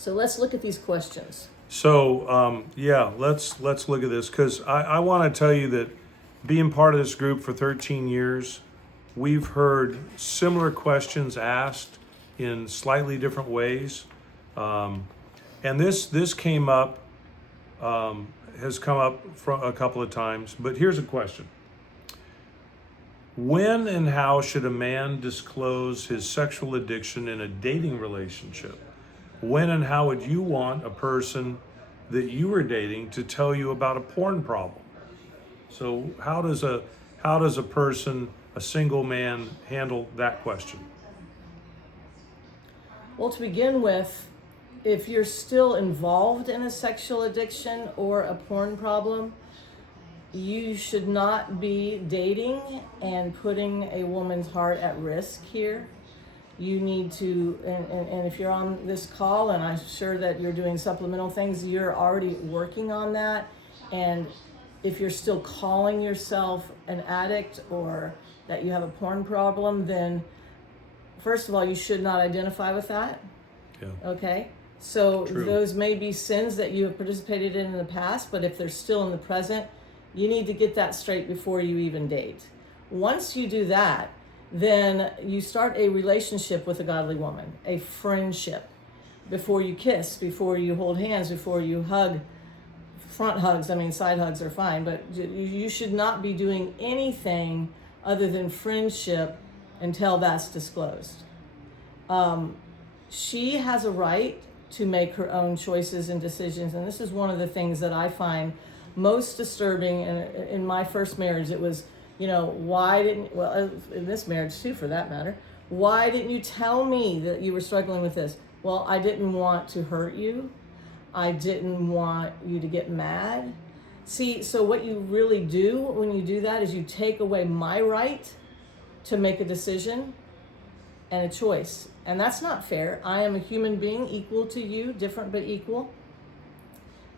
So let's look at these questions. So let's look at this, because I want to tell you that being part of this group for 13 years, we've heard similar questions asked in slightly different ways, and this came up, has come up from a couple of times. But here's a question: when and how should a man disclose his sexual addiction in a dating relationship? When and how would you want a person that you were dating to tell you about a porn problem? So how does a person, a single man, handle that question? Well, to begin with, if you're still involved in a sexual addiction or a porn problem, you should not be dating and putting a woman's heart at risk here. You need to, and if you're on this call, and I'm sure that you're doing supplemental things, you're already working on that. And if you're still calling yourself an addict or that you have a porn problem, then first of all, you should not identify with that. Yeah. Okay? So True. those may be sins that you have participated in the past, but if they're still in the present, you need to get that straight before you even date. Once you do that, then you start a relationship with a godly woman, a friendship. Before you kiss, before you hold hands, before you hug, front hugs, I mean side hugs are fine, but you should not be doing anything other than friendship until that's disclosed. She has a right to make her own choices and decisions, and this is one of the things that I find most disturbing. And in my first marriage, it was, why didn't, well, in this marriage too, for that matter, why didn't you tell me that you were struggling with this? Well, I didn't want to hurt you. I didn't want you to get mad. See, so what you really do when you do that is you take away my right to make a decision and a choice. And that's not fair. I am a human being equal to you, different but equal.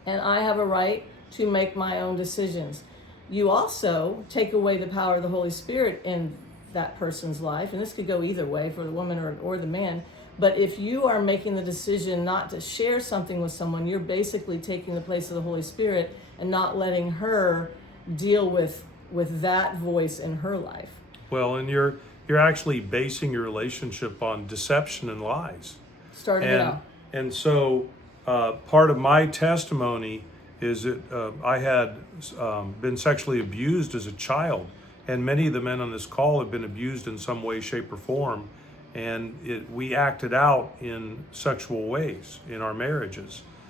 And I have a right to make my own decisions. You also take away the power of the Holy Spirit in that person's life, and this could go either way for the woman or the man. But if you are making the decision not to share something with someone, you're basically taking the place of the Holy Spirit and not letting her deal with that voice in her life. Well, and you're actually basing your relationship on deception and lies. Starting it off. And so part of my testimony is that I had been sexually abused as a child, and many of the men on this call have been abused in some way, shape, or form, and we acted out in sexual ways in our marriages.